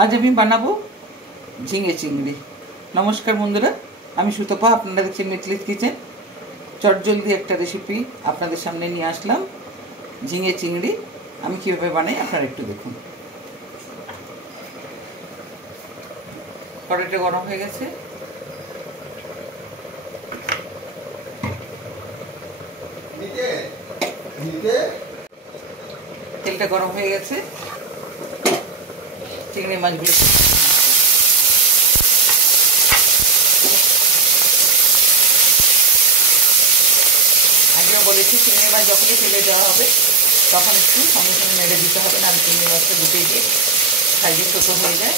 আজ আমি বানাবো ঝিঙে চিংড়ি। নমস্কার বন্ধুরা, আমি সুতপা, আপনারা দেখছেন মিতলিস কিচেন। চটজলদি একটা রেসিপি আপনাদের সামনে নিয়ে আসলাম, ঝিঙে চিংড়ি। আমি কীভাবে বানাই আপনারা একটু দেখুন। কড়াইটা গরম হয়ে গেছে, তেলটা গরম হয়ে গেছে, চিংড়ি মাছগুলো আগেও বলেছি, চিংড়ি মাছ যখনই ফেলে দেওয়া হবে তখন একটু সঙ্গে সঙ্গে নেড়ে দিতে হবে, না চিংড়ি মাছটা গুটে গিয়ে সাইজে ছোটো হয়ে যায়।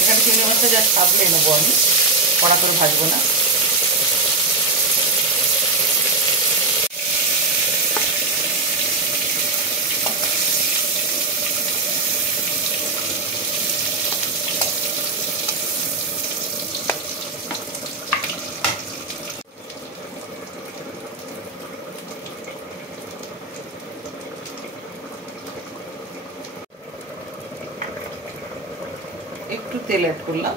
এখানে চিংড়ি মাছটা যা সাবলে নেবো, আমি কড়া করে ভাজবো না। একটু তেল অ্যাড করলাম,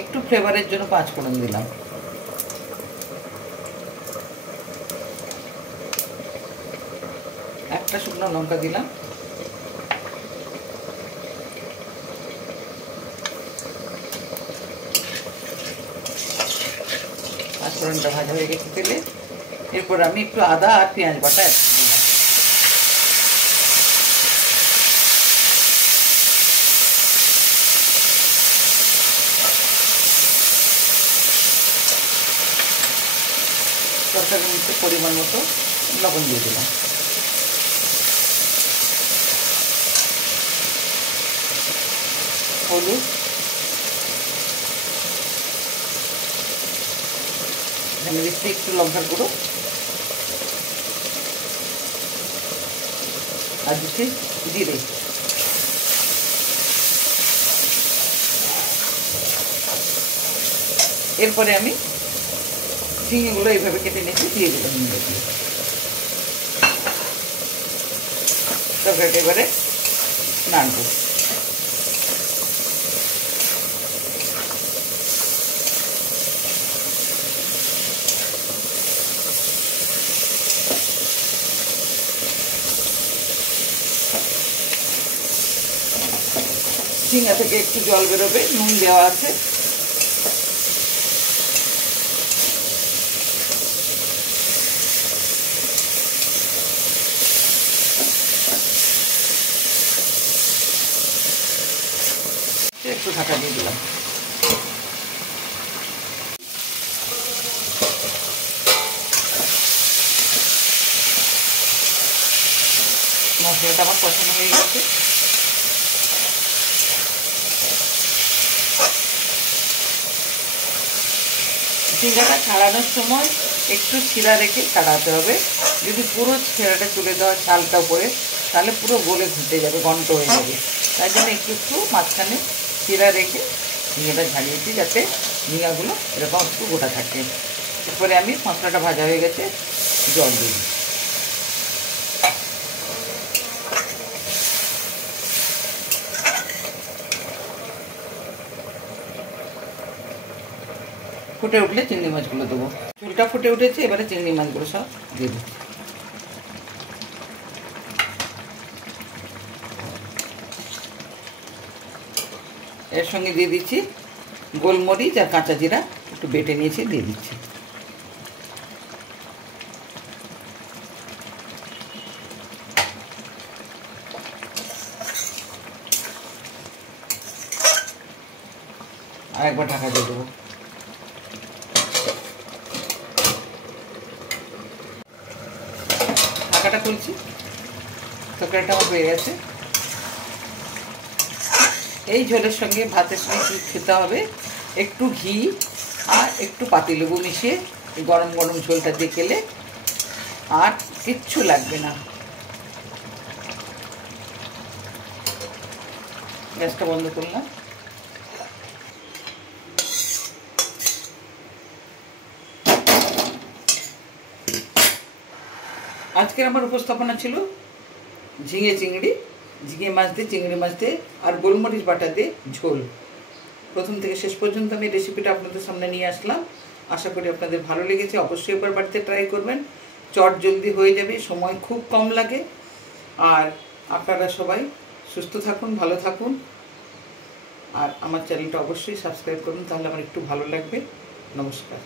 একটু ফ্লেভারের জন্য 5 ফোড়ন দিলাম, একটা শুকনো লঙ্কা দিলাম, ফোড়নটা ভাজা হয়ে গেছে তেলে। এরপর আমি একটু আদা আর পেঁয়াজ বাটা অ্যাড দিলাম। তরকারির মধ্যে পরিমাণ মতো লবণ দিয়ে দিলাম। হলুদ, এখানে দিচ্ছি একটু লঙ্কার গুঁড়ো, আর দিচ্ছি জিরে। এরপরে আমি ঝিঙেগুলো এইভাবে কেটে নিয়েছি দিয়ে দিলাম। তরকারিটা এবারে নাড়বো। ঝিঙা থেকে একটু জল বেরোবে, নুন দেওয়া আছে। একটু ঢাকা দিয়ে দিলাম। মশলাটা আমার কষানো হয়ে গেছে। ঝিঙ্গাটা ছাড়ানোর সময় একটু ছিঁড়া রেখে ছাড়াতে হবে। যদি পুরো ছেঁড়াটা তুলে দেওয়া ছালটা উপরে, তাহলে পুরো গলে ঘুটে যাবে, গন্ধ হয়ে যাবে। তাই জন্য একটু একটু মাঝখানে ছিঁড়া রেখে ঝিঙাটা ঝাড়িয়েছি, যাতে ঝিঙাগুলো এরকম একটু গোটা থাকে। এরপরে আমি মশলাটা ভাজা হয়ে গেছে, জল দিই। ফুটে উঠলে চিংড়ি মাছগুলো দেবো। চুলটা ফুটে উঠেছে, এবারে চিংড়ি মাছগুলো সব দিয়ে দিচ্ছি। এর সঙ্গে দিয়ে দিচ্ছি গোলমরিচ আর কাঁচা জিরা একটু বেটে নিয়েছি, দিয়ে দিচ্ছি। আর একবার ঢাকা দিয়ে দেবো। ঢাকাটা খুলছি, তরকারিটা আমার হয়ে গেছে। এই ঝোলের সঙ্গে ভাতের সঙ্গে খেতে হবে একটু ঘি আর একটু পাতিলেবু মিশিয়ে, গরম গরম ঝোলটা দিয়ে খেলে আর কিচ্ছু লাগবে না। গ্যাসটা বন্ধ করলাম। আজকের আমার উপস্থাপনা ছিল ঝিঙে মাছ দিয়ে চিংড়ি মাছ দিয়ে আর গোলমরিচ বাটা দিয়ে ঝোল। প্রথম থেকে শেষ পর্যন্ত আমি রেসিপিটা আপনাদের সামনে নিয়ে আসলাম। আশা করি আপনাদের ভালো লেগেছে। অবশ্যই একবার বাড়িতে ট্রাই করবেন। চট জলদি হয়ে যাবে, সময় খুব কম লাগে। আর আপনারা সবাই সুস্থ থাকুন, ভালো থাকুন। আর আমার চ্যানেলটা অবশ্যই সাবস্ক্রাইব করুন, তাহলে আমার একটু ভালো লাগবে। নমস্কার।